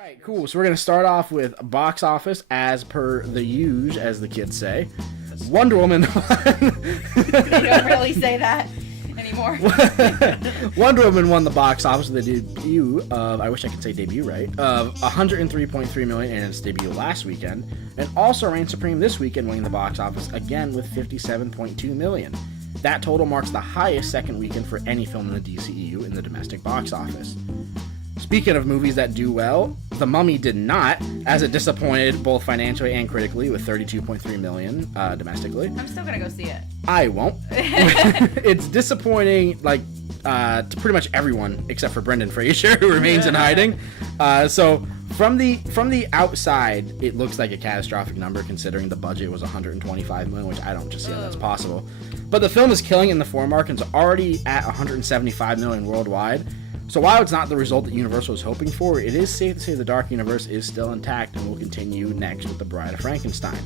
Alright, cool. So we're going to start off with box office as per the usual, as the kids say. Wonder Woman. They don't really say that anymore. Wonder Woman won the box office with the debut of, I wish I could say debut right, of $103.3 million in its debut last weekend, and also reigned supreme this weekend, winning the box office again with $57.2 million. That total marks the highest second weekend for any film in the DCEU in the domestic box office. Speaking of movies that do well, The Mummy did not, as it disappointed both financially and critically with $32.3 million domestically. I'm still gonna go see it. I won't. It's disappointing, to pretty much everyone except for Brendan Fraser, who remains in hiding. So from the outside, it looks like a catastrophic number considering the budget was $125 million, which I don't just see how that's possible. But the film is killing in the foreign market and is already at $175 million worldwide. So while it's not the result that Universal was hoping for, it is safe to say the Dark Universe is still intact and will continue next with The Bride of Frankenstein.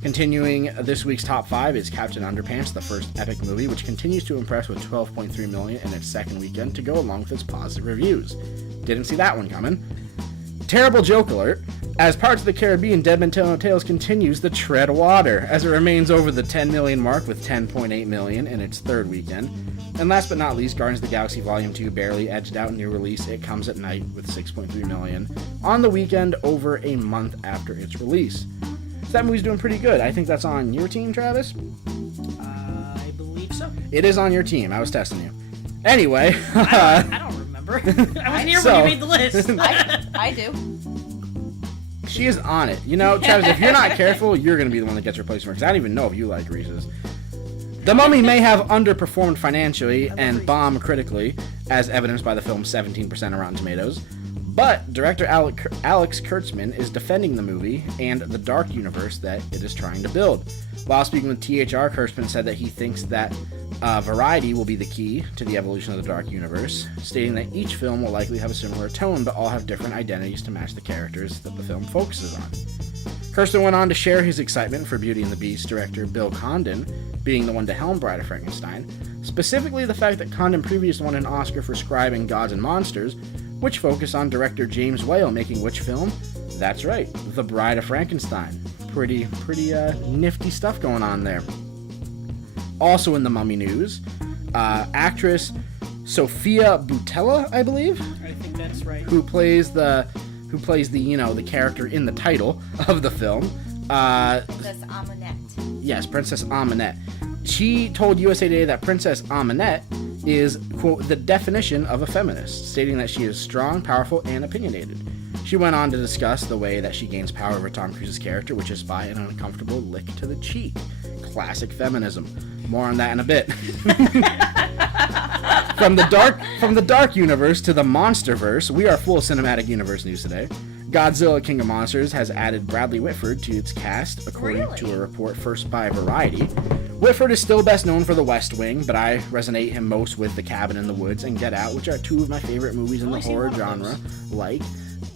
Continuing this week's top 5 is Captain Underpants, the first epic movie, which continues to impress with $12.3 million in its second weekend to go along with its positive reviews. Didn't see that one coming. Terrible joke alert. As Parts of the Caribbean Dead Men Tell No Tales continues to tread water, as it remains over the 10 million mark with $10.8 million in its third weekend. And last but not least, Guardians of the Galaxy Volume 2 barely edged out new release It Comes at Night with $6.3 million on the weekend over a month after its release. So that movie's doing pretty good. I think that's on your team, Travis? I believe so. It is on your team. I was testing you. Anyway. I don't remember. I wasn't here when you made the list. I do. She is on it. You know, Travis, if you're not careful, you're going to be the one that gets replaced for her, because I don't even know if you like Reese's. The Mummy may have underperformed financially and bombed critically, as evidenced by the film's 17% on Rotten Tomatoes, but director Alex Kurtzman is defending the movie and the dark universe that it is trying to build. While speaking with THR, Kurtzman said that he thinks that variety will be the key to the evolution of the dark universe, stating that each film will likely have a similar tone, but all have different identities to match the characters that the film focuses on. Kurtzman went on to share his excitement for Beauty and the Beast director Bill Condon being the one to helm Bride of Frankenstein, specifically the fact that Condon previously won an Oscar for scribing Gods and Monsters, which focused on director James Whale making which film? That's right, The Bride of Frankenstein. Pretty nifty stuff going on there. Also in the Mummy news, actress Sofia Boutella, I believe? I think that's right. Who plays the the character in the title of the film. Princess Amonette. Yes, Princess Amonette. She told USA Today that Princess Amonette is, quote, the definition of a feminist, stating that she is strong, powerful, and opinionated. She went on to discuss the way that she gains power over Tom Cruise's character, which is by an uncomfortable lick to the cheek. Classic feminism. More on that in a bit. From the dark universe to the monsterverse, we are full cinematic universe news today. Godzilla King of Monsters has added Bradley Whitford to its cast, according to a report first by Variety. Whitford is still best known for The West Wing, but I resonate him most with The Cabin in the Woods and Get Out, which are two of my favorite movies in the horror genre,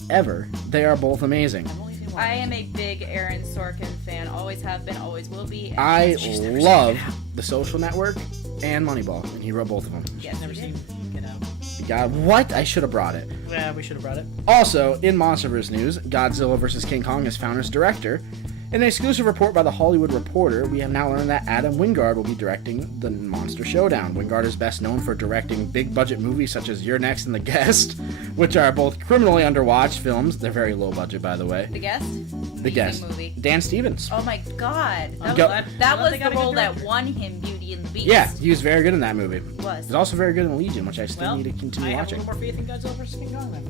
ever. They are both amazing. I am a big Aaron Sorkin fan. Always have been, always will be. I love The Social Network and Moneyball, and he wrote both of them. Yes, Never seen Get Out. God, what? I should have brought it. Yeah, we should have brought it. Also, in Monsterverse news, Godzilla vs. King Kong has found its director. In an exclusive report by The Hollywood Reporter, we have now learned that Adam Wingard will be directing the Monster Showdown. Wingard is best known for directing big-budget movies such as You're Next and The Guest, which are both criminally underwatched films. They're very low budget, by the way. The Guest? The Guest. Movie. Dan Stevens. Oh my god. That Was the role that won him Beauty and the Beast. Yeah, he was very good in that movie. Was. He's also very good in Legion, which I still need to continue watching. I have a little more faith in Godzilla vs. King Kong then.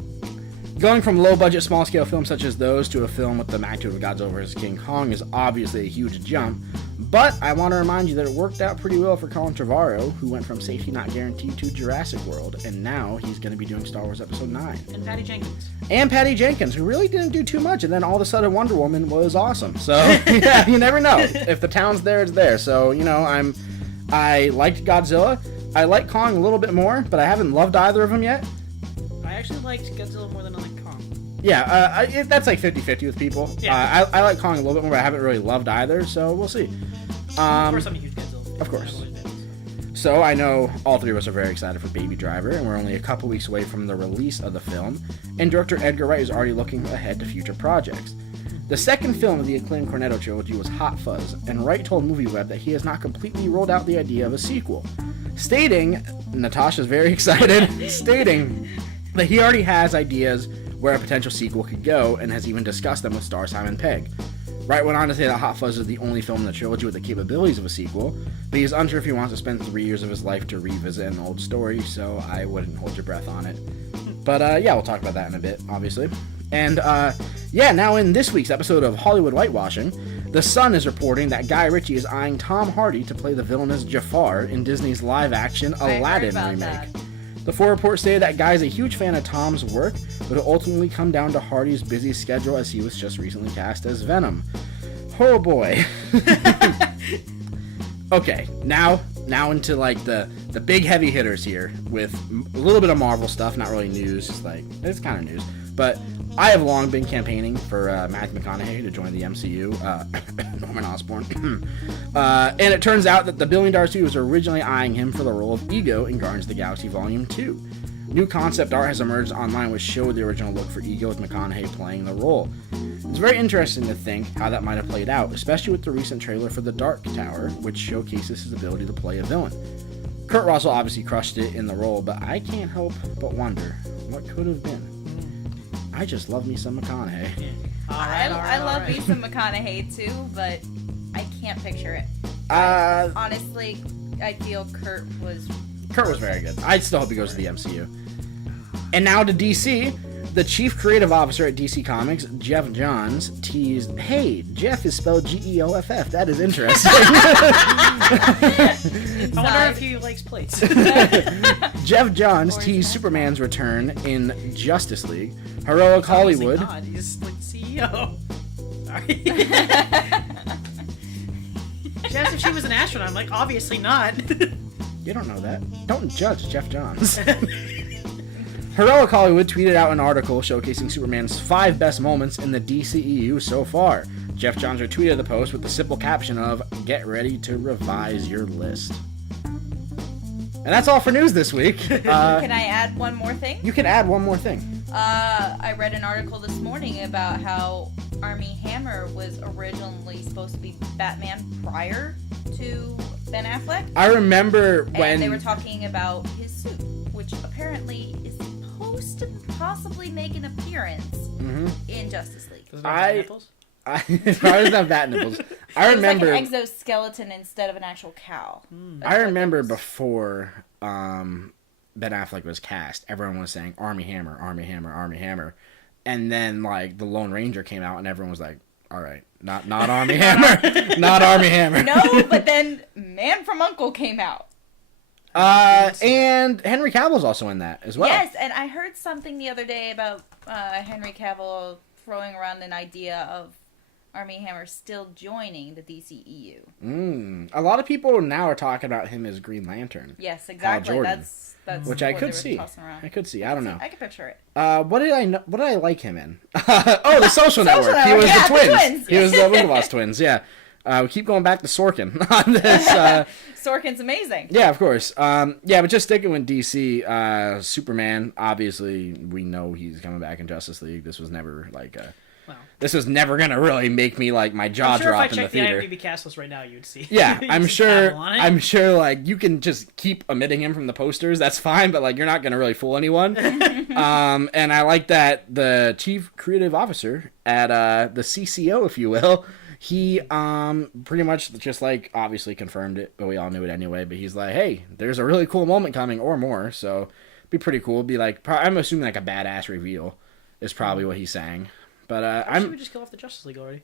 Going from low-budget, small-scale films such as those to a film with the magnitude of Godzilla vs. King Kong is obviously a huge jump, but I want to remind you that it worked out pretty well for Colin Trevorrow, who went from Safety Not Guaranteed to Jurassic World, and now he's going to be doing Star Wars Episode 9. And Patty Jenkins. And Patty Jenkins, who really didn't do too much, and then all of a sudden Wonder Woman was awesome. So, yeah, you never know. If the town's there, it's there. So, I liked Godzilla. I like Kong a little bit more, but I haven't loved either of them yet. I actually liked Godzilla more than I liked Kong. Yeah, that's like 50-50 with people. Yeah. I like Kong a little bit more, but I haven't really loved either, so we'll see. Of course, I'm a huge Godzilla fan. Of course. So I know all three of us are very excited for Baby Driver, and we're only a couple weeks away from the release of the film, and director Edgar Wright is already looking ahead to future projects. The second film of the acclaimed Cornetto trilogy was Hot Fuzz, and Wright told MovieWeb that he has not completely rolled out the idea of a sequel, stating, Natasha's very excited, stating that he already has ideas where a potential sequel could go, and has even discussed them with star Simon Pegg. Wright went on to say that Hot Fuzz is the only film in the trilogy with the capabilities of a sequel, but he's unsure if he wants to spend 3 years of his life to revisit an old story, so I wouldn't hold your breath on it. But yeah, we'll talk about that in a bit, obviously. And yeah, now in this week's episode of Hollywood Whitewashing, The Sun is reporting that Guy Ritchie is eyeing Tom Hardy to play the villainous Jafar in Disney's live-action Aladdin remake. That. The full report stated that Guy is a huge fan of Tom's work, but it ultimately come down to Hardy's busy schedule as he was just recently cast as Venom. Oh boy. Okay, now into like the big heavy hitters here with a little bit of Marvel stuff, not really news, just like it's kind of news. But I have long been campaigning for Matthew McConaughey to join the MCU, Norman Osborn. And it turns out that the $1 billion studio was originally eyeing him for the role of Ego in Guardians of the Galaxy Volume 2. New concept art has emerged online which showed the original look for Ego with McConaughey playing the role. It's very interesting to think how that might have played out, especially with the recent trailer for The Dark Tower, which showcases his ability to play a villain. Kurt Russell obviously crushed it in the role, but I can't help but wonder what could have been. I just love me some McConaughey. I love me some McConaughey too, but I can't picture it. Honestly, I feel Kurt was very good. I still hope he goes to the MCU. And now to DC. The chief creative officer at DC Comics, Jeff Johns, teased, hey, Jeff is spelled Geoff. That is interesting. I wonder if he likes plates. Jeff Johns teased Superman's return in Justice League. Heroic Hollywood. Not. He's like CEO. Sorry. She asked if she was an astronaut. I'm like, obviously not. You don't know that. Don't judge Jeff Johns. Heroic Hollywood tweeted out an article showcasing Superman's 5 best moments in the DCEU so far. Jeff Johns retweeted the post with the simple caption of, get ready to revise your list. And that's all for news this week. Can I add one more thing? You can add one more thing. I read an article this morning about how Armie Hammer was originally supposed to be Batman prior to Ben Affleck. I remember when... And they were talking about his suit, which apparently is supposed to possibly make an appearance in Justice League. Does it have nipples? It probably doesn't have bat nipples. I remember... It was like an exoskeleton instead of an actual cow. I remember before Ben Affleck was cast, everyone was saying Armie Hammer, Armie Hammer, Armie Hammer. And then, like, the Lone Ranger came out and everyone was like, all right, not Armie Hammer. Not Armie Hammer. No, but then Man from U.N.C.L.E. came out. And Henry Cavill's also in that as well. Yes, and I heard something the other day about Henry Cavill throwing around an idea of Armie Hammer still joining the DCEU. A lot of people now are talking about him as Green Lantern. Yes, exactly. That's which I could see. I could see. I don't know. I could picture it. What did I like him in? Oh, The Social Network. He was the twins. He was the Winklevoss twins. Yeah. We keep going back to Sorkin on this. Sorkin's amazing. Yeah, of course. Yeah, but just sticking with DC, Superman, obviously, we know he's coming back in Justice League. This was never, like, this was never going to really make me, like, my jaw drop in the theater. If I checked the IMDb cast list right now, you'd see. Yeah, I'm sure, like, you can just keep omitting him from the posters. That's fine, but, like, you're not going to really fool anyone. And I like that the chief creative officer at the CCO, if you will, he pretty much just, like, obviously confirmed it, but we all knew it anyway. But he's like, hey, there's a really cool moment coming, or more, so it'd be pretty cool. It'd be like, I'm assuming like a badass reveal is probably what he's saying. But I would just kill off the Justice League already.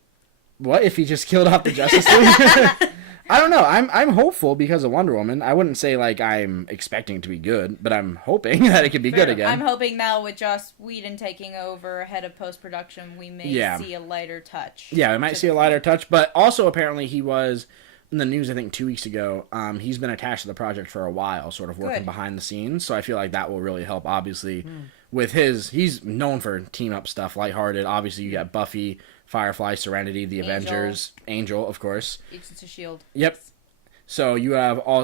What if he just killed off the Justice League? I don't know. I'm hopeful because of Wonder Woman. I wouldn't say like I'm expecting it to be good, but I'm hoping that it could be good again. I'm hoping now with Joss Whedon taking over head of post-production, we may see a lighter touch. Yeah, we might see a lighter touch, but also apparently he was in the news, I think 2 weeks ago. He's been attached to the project for a while, sort of working behind the scenes. So I feel like that will really help, obviously, with he's known for team up stuff, lighthearted. Obviously, you got Buffy, Firefly, Serenity, The Avengers, Angel, of course. Agents of S.H.I.E.L.D. Yep. So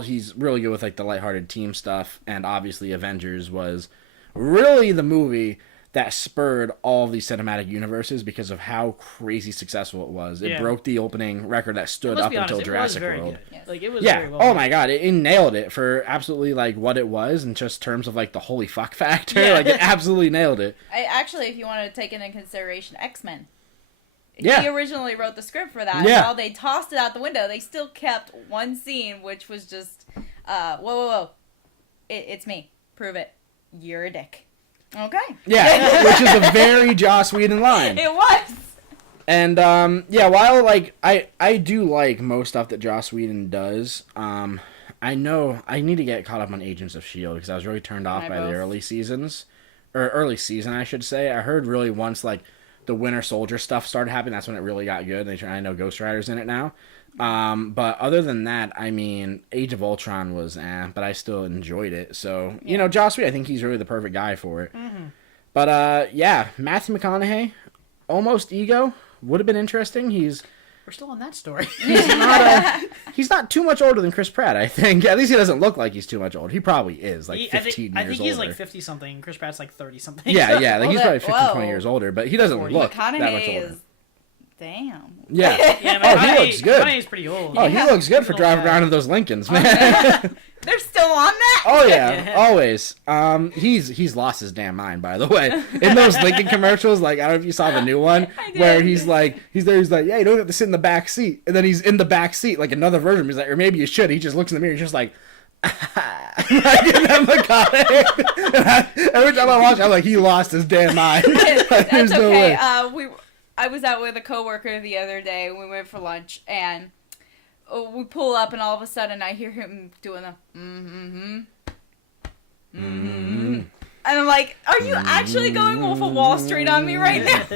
he's really good with like the lighthearted team stuff, and obviously Avengers was really the movie that spurred all of these cinematic universes because of how crazy successful it was. It broke the opening record that stood up until Jurassic World. Yes. Like it was very well. Oh my god, it nailed it for absolutely like what it was in just terms of like the holy fuck factor. Yeah. Like it absolutely nailed it. Actually, if you want to take into consideration X-Men. Yeah. He originally wrote the script for that. Yeah. And while they tossed it out the window, they still kept one scene, which was just, whoa. It's me. Prove it. You're a dick. Okay. Yeah, which is a very Joss Whedon line. It was. And, while, like, I do like most stuff that Joss Whedon does, I know I need to get caught up on Agents of S.H.I.E.L.D. because I was really turned off by the early seasons. Or early season, I should say. I heard really once, like, the Winter Soldier stuff started happening, that's when it really got good. I know Ghost Rider's in it now. But other than that, I mean, Age of Ultron was but I still enjoyed it. So, Joss Whedon, I think he's really the perfect guy for it. Mm-hmm. But, Matthew McConaughey, almost Ego, would have been interesting. We're still on that story. He's not too much older than Chris Pratt, I think. At least he doesn't look like he's too much older. He probably is, like 15 years older. I think he's like 50-something. Chris Pratt's like 30-something. Yeah, like he's probably 15, 20 years older, but he doesn't look that much older. Damn. Yeah. He looks good. McConaughey's pretty old. Oh, he looks good for driving around in those Lincolns, man. They're still on that? Oh, yeah. Always. He's lost his damn mind, by the way. In those Lincoln commercials, like, I don't know if you saw the new one, where he's like, yeah, you don't have to sit in the back seat. And then he's in the back seat, like another version. He's like, or maybe you should. He just looks in the mirror, he's just like, like, and then McConaughey. Every time I watch it, I'm like, he lost his damn mind. Like, that's okay. I was out with a coworker the other day. We went for lunch, and we pull up, and all of a sudden, I hear him doing the and I'm like, "Are you actually going Wolf of Wall Street on me right now?"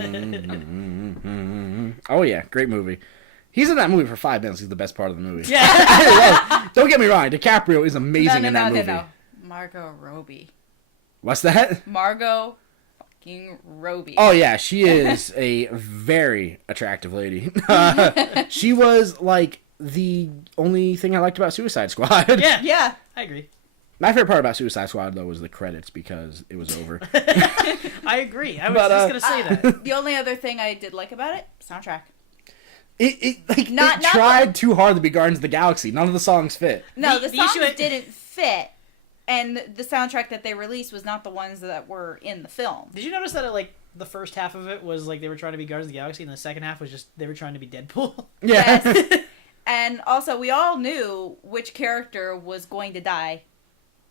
Oh yeah, great movie. He's in that movie for 5 minutes. He's the best part of the movie. Yeah. Don't get me wrong. DiCaprio is amazing in that movie. No. Margot Robbie. What's that? Margot Robbie. Oh yeah, she is a very attractive lady. She was like the only thing I liked about Suicide Squad. Yeah, I agree. My favorite part about Suicide Squad though was the credits because it was over. I agree. I was just gonna say that. The only other thing I did like about it, soundtrack. It tried too hard to be Guardians of the Galaxy. None of the songs fit. No, the songs didn't fit. And the soundtrack that they released was not the ones that were in the film. Did you notice that the first half of it was like they were trying to be Guardians of the Galaxy, and the second half was just they were trying to be Deadpool? Yeah. Yes. And also, we all knew which character was going to die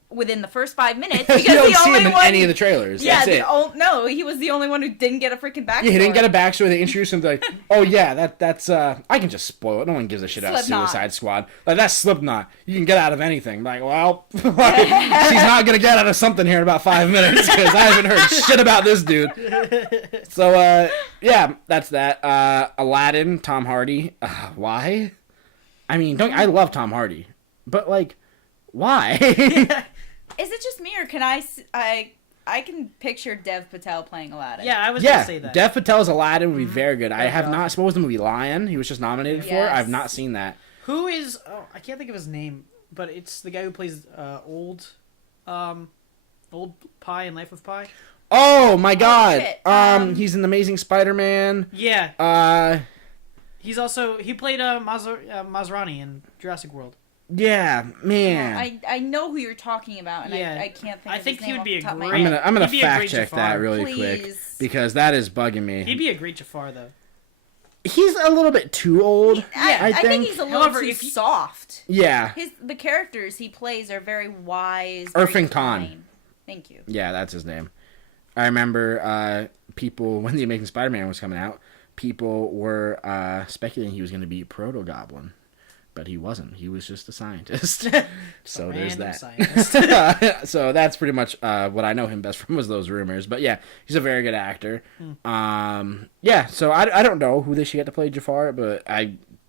within the first 5 minutes because you don't see him in any of the trailers. Yeah, that's it. No, he was the only one who didn't get a freaking backstory. Yeah, he didn't get a backstory. They introduced him to like, oh yeah, that's I can just spoil it. No one gives a shit about Suicide Squad. Like that's Slipknot. You can get out of anything. Like, well, she's not gonna get out of something here in about 5 minutes because I haven't heard shit about this dude. So yeah, that's that. Aladdin, Tom Hardy. Why? I mean, I love Tom Hardy, but like, why? Is it just me, or can I can picture Dev Patel playing Aladdin? Yeah, I was going to say that. Dev Patel's Aladdin would be very good. I have not. What was the movie Lion? He was just nominated for. I've not seen that. Who is? Oh, I can't think of his name, but it's the guy who plays old Pie in Life of Pi. Oh my God! He's in Amazing Spider-Man. Yeah. He played Maserati in Jurassic World. Yeah, man. I know who you're talking about, and I can't think. I think he would be a great. I'm gonna fact check that really quick because that is bugging me. He'd be a great Jafar though. He's a little bit too old. I think he's a little too soft. Yeah. The characters he plays are very wise. Irfan Khan. Thank you. Yeah, that's his name. I remember people when the Amazing Spider-Man was coming out, people were speculating he was going to be Proto-Goblin. But he wasn't. He was just a scientist. So there's that. So that's pretty much what I know him best from was those rumors. But yeah, he's a very good actor. Yeah, so I don't know who they should get to play Jafar, but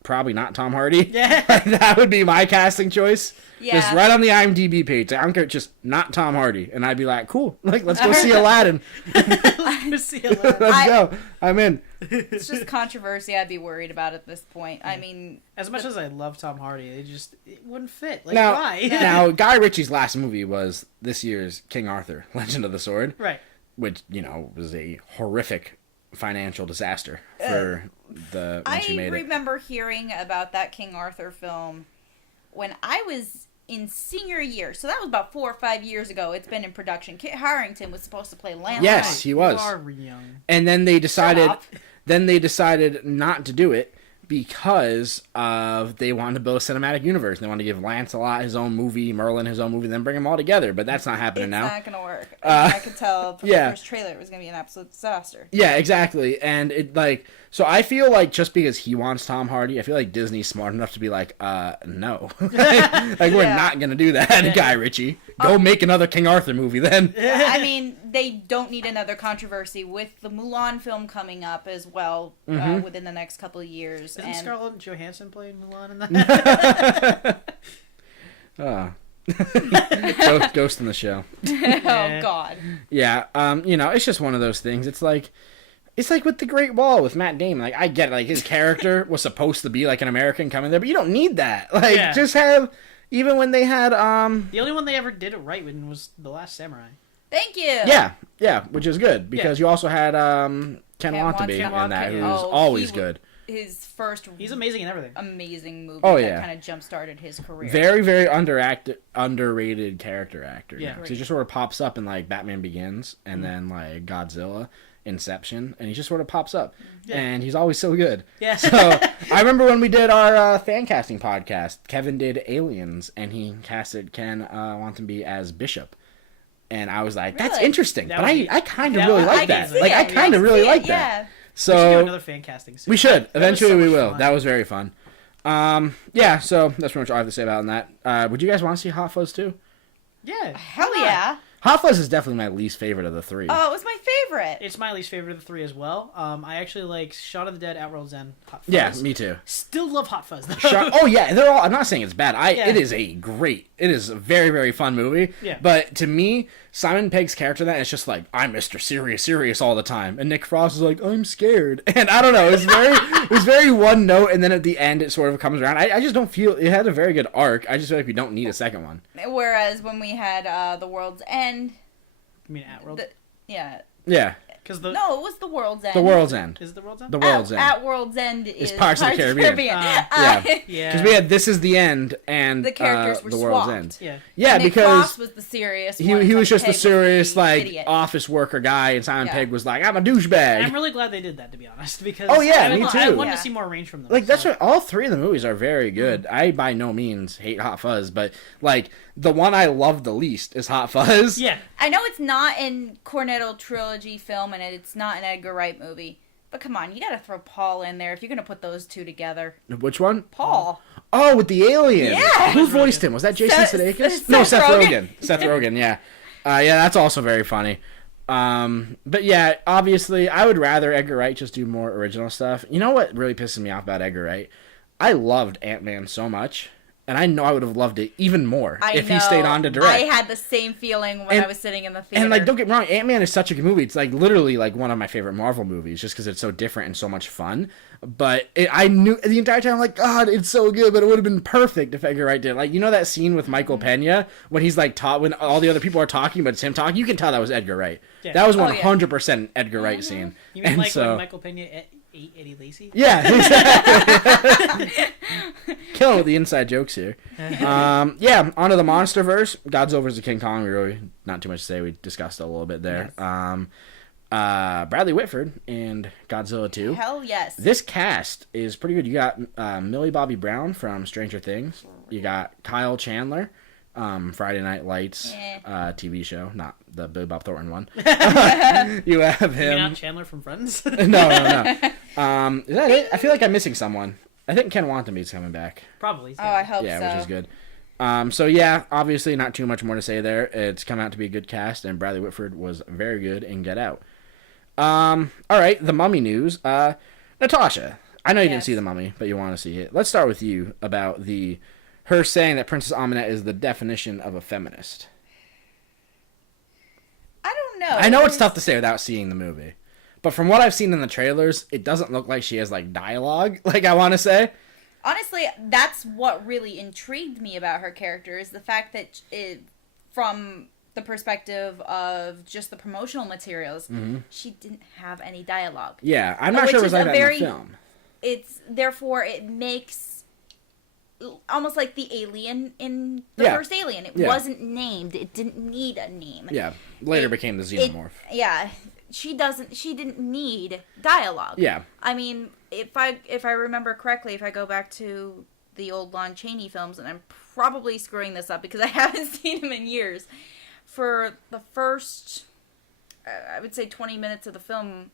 probably not Tom Hardy. Yeah. That would be my casting choice. Yeah. Just right on the IMDb page. I don't care, just not Tom Hardy. And I'd be like, cool. Like, let's go see Aladdin. Let's go. I'm in. It's just controversy I'd be worried about at this point. I mean... As much as I love Tom Hardy, it wouldn't fit. Like, now, why? Now, Guy Ritchie's last movie was this year's King Arthur, Legend of the Sword. Right. Which, was a horrific financial disaster for when she made it. I remember hearing about that King Arthur film when I was in senior year. So that was about 4 or 5 years ago. It's been in production. Kit Harington was supposed to play Lancelot. Yes, he was. You are young. And then they decided not to do it because they wanted to build a cinematic universe. They wanted to give Lancelot his own movie, Merlin his own movie, then bring them all together. But that's not happening now. It's not going to work. I could tell from the first trailer it was going to be an absolute disaster. Yeah, exactly. And so I feel like just because he wants Tom Hardy, I feel like Disney's smart enough to be like, no. We're not going to do that, Guy Ritchie. Go make another King Arthur movie then. I mean, they don't need another controversy with the Mulan film coming up as well within the next couple of years. Isn't Scarlett Johansson playing Mulan in that? Ghost in the Shell. Oh, God. Yeah, it's just one of those things. It's like with The Great Wall with Matt Damon. Like, I get it. Like, his character was supposed to be like an American coming there, but you don't need that. Like, just have... Even when they had... The only one they ever did it right with was The Last Samurai. Thank you! Yeah, which is good, because you also had Ken Watanabe in that, who's always good. His first... He's amazing in everything. Amazing movie that kind of jump-started his career. Very, very underrated character actor. Yeah. He just sort of pops up in, like, Batman Begins, and then, like, Godzilla... Inception, and he just sort of pops up, and he's always so good. Yeah. So I remember when we did our fan casting podcast, Kevin did Aliens, and he casted Ken Watanabe as Bishop, and I was like, "That's interesting," but I kind of really like that. Like, I kind of really like that. So we should do another fan casting soon. We should eventually. We will. Fun. That was very fun. So that's pretty much all I have to say about that. Would you guys want to see Hot Fuzz 2? Yeah. Hell yeah. Hot Fuzz is definitely my least favorite of the three. Oh, it was my favorite. It's my least favorite of the three as well. I actually like Shaun of the Dead, Outworld's End, Hot Fuzz. Yeah, me too. Still love Hot Fuzz though. They're all. I'm not saying it's bad. It is a very, very fun movie. Yeah. But to me, Simon Pegg's character in that is just like, I'm Mr. Serious all the time, and Nick Frost is like, I'm scared, and I don't know. It was very one note, and then at the end it sort of comes around. I just don't feel it had a very good arc. I just feel like we don't need a second one. Whereas when we had The World's End. You mean At World? Yeah. No, it was The World's End. The World's End. Is it The World's End? The World's End. At World's End is Pirates of the Caribbean. Yeah. Because we had This Is the End and the characters were The swapped. World's End. Yeah, Nick because Frost was the serious. He was just the serious idiot. office worker guy, and Simon Pegg was like, I'm a douchebag. I'm really glad they did that, to be honest, because me too. I wanted to see more range from them. Like that's what all three of the movies are very good. I by no means hate Hot Fuzz, but like the one I love the least is Hot Fuzz. Yeah, I know it's not in Cornetto trilogy film, and it's not an Edgar Wright movie. But come on, you gotta throw Paul in there if you're gonna put those two together. Which one? Paul. Oh, with the alien. Yeah. Who voiced him? Was that Jason Sudeikis? No, Seth Rogen. Seth Rogen. Yeah. That's also very funny. But yeah, obviously, I would rather Edgar Wright just do more original stuff. You know what really pisses me off about Edgar Wright? I loved Ant-Man so much. And I know I would have loved it even more if he stayed on to direct. I had the same feeling when I was sitting in the theater. And, like, don't get me wrong, Ant-Man is such a good movie. It's, like, literally, like, one of my favorite Marvel movies just because it's so different and so much fun. But I knew the entire time, like, God, it's so good, but it would have been perfect if Edgar Wright did. Like, you know that scene with Michael Pena when he's, like, when all the other people are talking, but it's him talking? You can tell that was Edgar Wright. Yeah. That was 100% Edgar Wright scene. You mean when Michael Pena ate Eddie Lacy? Yeah, exactly. Killing with the inside jokes here. On to the Monsterverse. Godzilla vs. King Kong. We really not too much to say. We discussed it a little bit there. Yes. Bradley Whitford and Godzilla 2. Hell yes. This cast is pretty good. You got Millie Bobby Brown from Stranger Things. You got Kyle Chandler, Friday Night Lights TV show, not the Billy Bob Thornton one. You have him. You're not Chandler from Friends? No. Is that it? I feel like I'm missing someone. I think Ken Watanabe's coming back. Probably. Oh, I hope so. Yeah, which is good. Obviously not too much more to say there. It's come out to be a good cast, and Bradley Whitford was very good in Get Out. All right, the Mummy news. Natasha, I know you didn't see The Mummy, but you want to see it. Let's start with you about her saying that Princess Amunet is the definition of a feminist. I don't know. I know it's tough to say without seeing the movie. But from what I've seen in the trailers, it doesn't look like she has, like, dialogue, like I want to say. Honestly, that's what really intrigued me about her character, is the fact that from the perspective of just the promotional materials, she didn't have any dialogue. Yeah, I'm not sure it was like that in the film. Therefore, it makes almost like the alien in the first Alien. It wasn't named. It didn't need a name. Yeah, later became the xenomorph. She didn't need dialogue. Yeah. I mean, if I remember correctly, if I go back to the old Lon Chaney films, and I'm probably screwing this up because I haven't seen him in years, for the first, I would say 20 minutes of the film,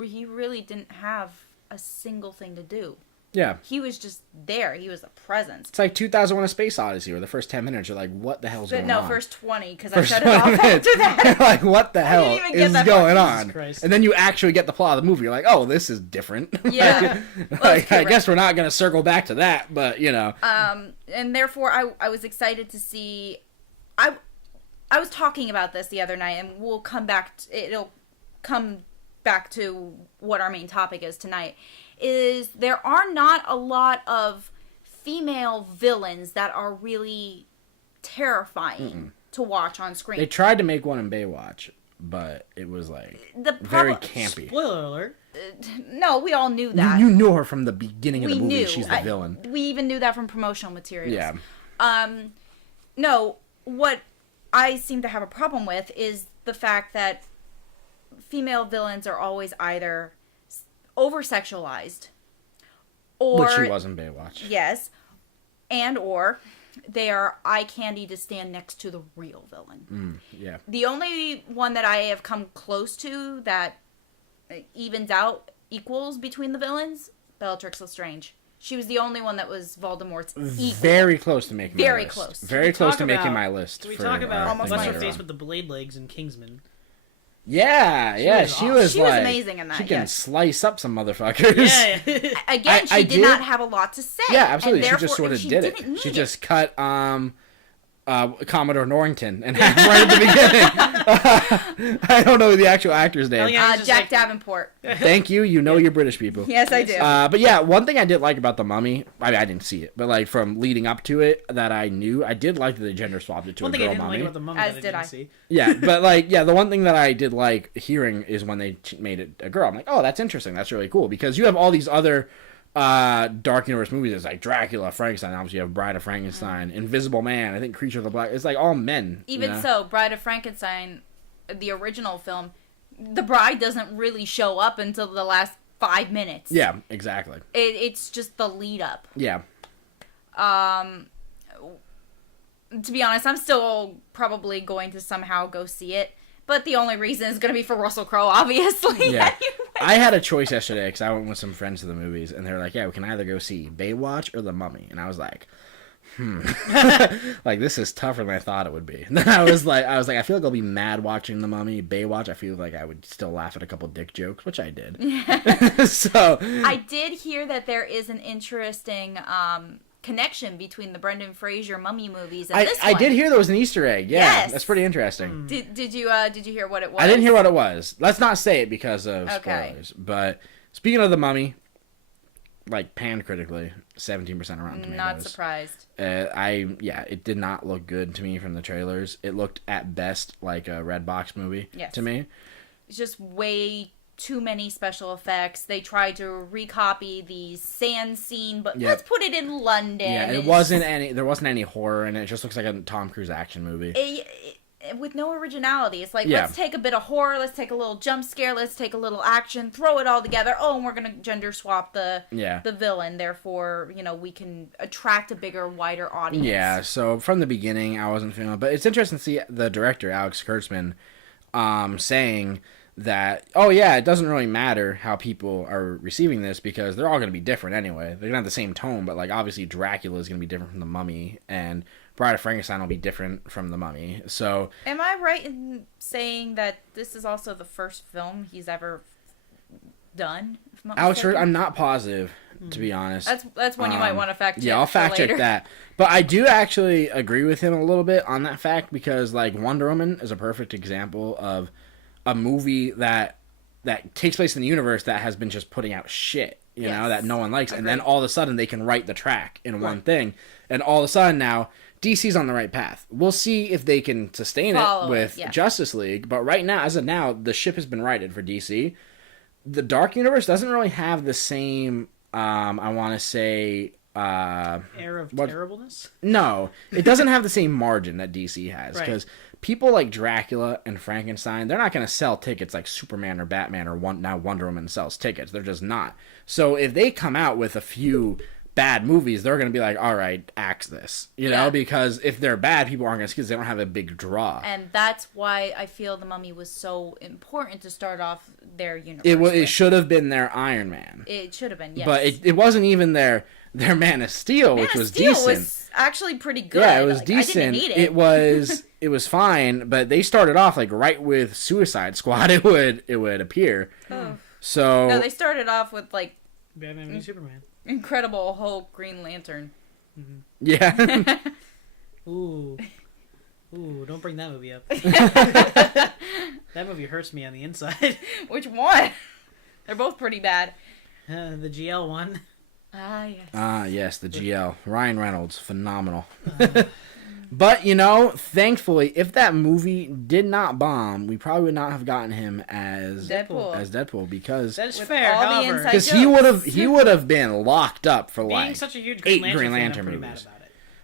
he really didn't have a single thing to do. Yeah. He was just there. He was a presence. It's like 2001: A Space Odyssey, where the first 10 minutes you're like, what the hell's going on? No, first 20, because I shut it off after that. Like, what the hell is going on? Christ. And then you actually get the plot of the movie. You're like, oh, this is different. Yeah. I guess we're not going to circle back to that, but, you know. And therefore, I was excited to see... I was talking about this the other night, and we'll come back... It'll come back to what our main topic is tonight. Is there are not a lot of female villains that are really terrifying to watch on screen. They tried to make one in Baywatch, but it was like very campy. Spoiler alert. No, we all knew that. You knew her from the beginning of the movie. She's the villain. We even knew that from promotional materials. Yeah. No, what I seem to have a problem with is the fact that female villains are always either over-sexualized, or... Which she was in Baywatch. Yes. And or they are eye candy to stand next to the real villain. Yeah. The only one that I have come close to that evens out, equals between the villains, Bellatrix Lestrange. She was the only one that was Voldemort's equal. Very close to making my list. Very close. Very close to making my list. Can we talk about almost what's her face with the blade legs in Kingsman? Yeah, she was like, amazing in that. She can slice up some motherfuckers. Yeah. Again, she did not have a lot to say. Yeah, absolutely. She just sort of did it. She just cut Commodore Norrington and right at the beginning. I don't know the actual actor's name. Jack Davenport. Thank you. You know your British people. Yes, I do. But yeah, one thing I did like about The Mummy, I mean, I didn't see it, but like from leading up to it that I knew, I did like that they gender swapped it to a girl mummy. One thing I didn't like about The Mummy As that I didn't see. Yeah, but like, the one thing that I did like hearing is when they made it a girl. I'm like, oh, that's interesting. That's really cool because you have all these other dark universe movies. It's like Dracula, Frankenstein. Obviously, you have Bride of Frankenstein, Invisible Man. I think Creature of the Black. It's like all men. Even so, Bride of Frankenstein, the original film, the bride doesn't really show up until the last 5 minutes. Yeah, exactly. It's just the lead up. Yeah. To be honest, I'm still probably going to somehow go see it. But the only reason is going to be for Russell Crowe, obviously. Yeah. I had a choice yesterday because I went with some friends to the movies, and they were like, yeah, we can either go see Baywatch or The Mummy. And I was like, like, this is tougher than I thought it would be. And then I was like, I feel like I'll be mad watching The Mummy. Baywatch, I feel like I would still laugh at a couple dick jokes, which I did. So I did hear that there is an interesting connection between the Brendan Fraser Mummy movies and this one. I did hear there was an Easter egg. Yeah, yes. That's pretty interesting. Did you hear what it was? I didn't hear what it was. Let's not say it because of spoilers. But speaking of The Mummy, like panned critically, 17% Rotten Tomatoes. Not surprised. It did not look good to me from the trailers. It looked at best like a Redbox movie to me. It's just way too many special effects. They tried to recopy the sand scene, but let's put it in London. Yeah, there wasn't any horror in it. It just looks like a Tom Cruise action movie. With no originality. It's like, let's take a bit of horror, let's take a little jump scare, let's take a little action, throw it all together. Oh, and we're going to gender swap the villain. Therefore, we can attract a bigger, wider audience. Yeah, so from the beginning, I wasn't feeling it. But it's interesting to see the director, Alex Kurtzman, saying that, it doesn't really matter how people are receiving this because they're all going to be different anyway. They're going to have the same tone, but like obviously Dracula is going to be different from The Mummy, and Bride of Frankenstein will be different from The Mummy. So, am I right in saying that this is also the first film he's ever done. If I'm not Alex mistaken. Hirsch, I'm not positive, to be honest. That's one you might want to fact check. Yeah, I'll fact check that. But I do actually agree with him a little bit on that fact because, like, Wonder Woman is a perfect example of a movie that takes place in the universe that has been just putting out shit, you know, that no one likes. And then all of a sudden they can write the track in one thing. And all of a sudden now DC's on the right path. We'll see if they can sustain it with Justice League. But right now, as of now, the ship has been righted for DC. The Dark Universe doesn't really have the same, I want to say... air of terribleness? No, it doesn't have the same margin that DC has. Because people like Dracula and Frankenstein, they're not going to sell tickets like Superman or Batman or now Wonder Woman sells tickets. They're just not. So if they come out with a few bad movies, they're going to be like, all right, axe this. You know, because if they're bad, people aren't going to see because they don't have a big draw. And that's why I feel The Mummy was so important to start off their universe. It should have been their Iron Man. It should have been, yes. But it wasn't even their Man of Steel, which was decent. Was actually pretty good. Yeah, it was like, decent. I didn't hate it. It was fine, but they started off like right with Suicide Squad. It would appear. Oh. So no, they started off with like Batman v Superman, Incredible Hulk, Green Lantern. Mm-hmm. Yeah. Ooh, don't bring that movie up. That movie hurts me on the inside. Which one? They're both pretty bad. The GL one. Yes. Yes, the GL. Ryan Reynolds, phenomenal. But, you know, thankfully, if that movie did not bomb, we probably would not have gotten him as Deadpool because that's fair. However, because he would have been locked up for being like such a huge 8 Green Lantern movies.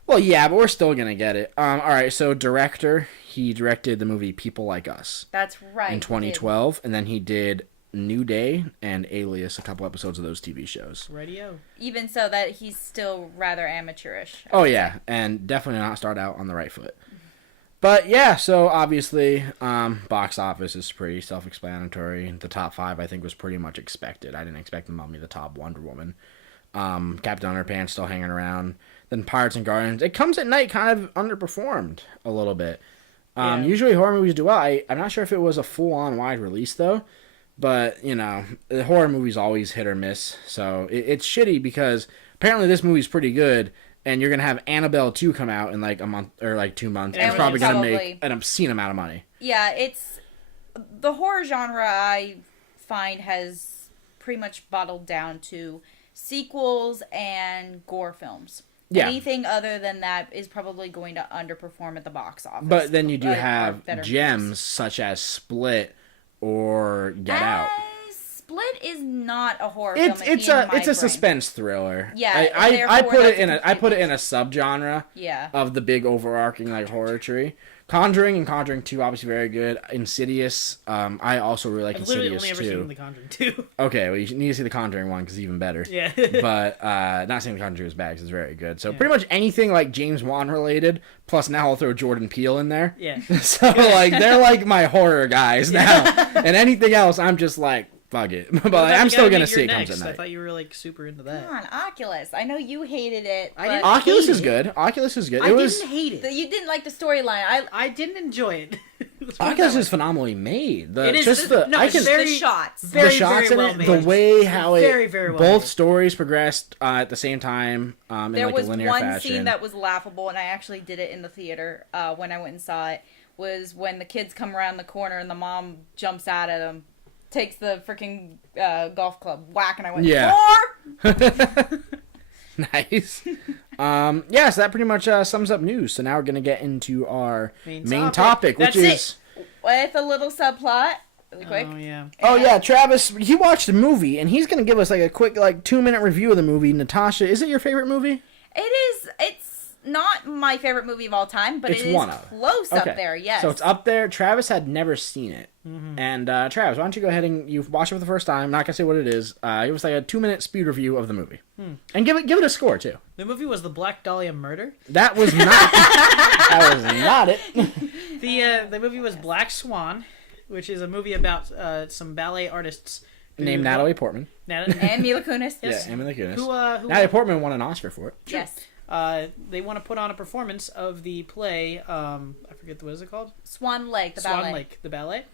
Well, yeah, but we're still gonna get it. All right, so director, he directed the movie People Like Us. That's right. In 2012, and then he did New Day and Alias, a couple episodes of those TV shows. Radio. Even so, that he's still rather amateurish. Oh yeah, and definitely not start out on the right foot. But yeah, so obviously, box office is pretty self-explanatory. The top 5, I think, was pretty much expected. I didn't expect The Mummy, the top Wonder Woman. Captain Underpants still hanging around. Then Pirates and Guardians. It Comes at Night kind of underperformed a little bit. Usually horror movies do well. I'm not sure if it was a full-on wide release though. But, you know, the horror movies always hit or miss. So it's shitty because apparently this movie's pretty good. And you're going to have Annabelle 2 come out in like a month or like 2 months. And it's probably going to make an obscene amount of money. Yeah, it's... The horror genre, I find, has pretty much bottled down to sequels and gore films. Yeah. Anything other than that is probably going to underperform at the box office. But then you do have gems such as Split or Get Out. Split is not a horror film. It's a suspense thriller. Yeah, I put it in a subgenre. Yeah. Of the big overarching like horror tree. Conjuring and Conjuring 2 obviously very good. Insidious, I also really like Insidious 2. I've literally only ever seen The Conjuring 2. Okay, well you need to see the Conjuring 1 because it's even better. Yeah. But not saying the Conjuring is bad because it's very good. So pretty much anything like James Wan related, plus now I'll throw Jordan Peele in there. Yeah. So like they're like my horror guys now. And anything else I'm just like, fuck it. But like, I'm still gonna see It Comes at Night. I thought you were like super into that. Come on, Oculus. I know you hated it. Oculus is good. Oculus is good. I didn't hate it. You didn't like the storyline. I didn't enjoy it. Oculus is phenomenally made. The shots. The shots in it, the way how both stories progressed at the same time in like a linear fashion. There was one scene that was laughable, and I actually did it in the theater when I went and saw it. Was when the kids come around the corner and the mom jumps out at them. Takes the freaking golf club, whack, and I went, more! Nice. So that pretty much sums up news. So now we're going to get into our main topic, which is... With a little subplot, really quick. Oh, yeah. Travis, he watched the movie, and he's going to give us like a quick 2-minute review of the movie. Natasha, is it your favorite movie? It is. It's not my favorite movie of all time, but it is close up there, yes. So it's up there. Travis had never seen it. Mm-hmm. And Travis, why don't you go ahead and you've watched it for the first time. I'm not going to say what it is. Give us like a 2-minute speed review of the movie. And give it a score, too. The movie was The Black Dahlia Murder. That was not that was not it. The movie was Black Swan, which is a movie about some ballet artists named Natalie Portman. And Mila Kunis. Yes. Yeah, and Mila Kunis. Natalie Portman won an Oscar for it. True. Yes. They want to put on a performance of the play, I forget what is it called? Swan Lake, the ballet. Swan Lake, the ballet.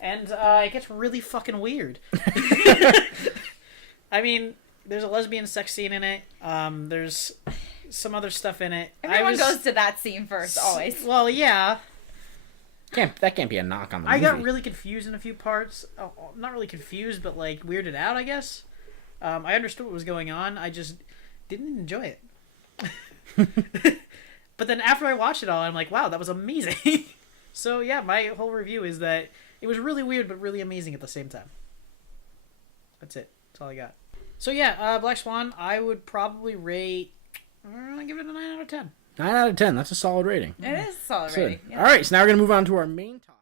And it gets really fucking weird. I mean, there's a lesbian sex scene in it. There's some other stuff in it. Everyone goes to that scene first, always. Well, yeah. That can't be a knock on the I movie. got really confused in a few parts. Oh, not really confused, but like weirded out, I guess. I understood what was going on. I just didn't enjoy it. But then after I watched it all, I'm like, wow, that was amazing. So yeah, my whole review is that it was really weird but really amazing at the same time. That's it. That's all I got. So yeah, Black Swan, I would probably rate... I'll give it a 9 out of 10. 9 out of 10. That's a solid rating. It is a solid rating. Yeah. All right, so now we're going to move on to our main topic.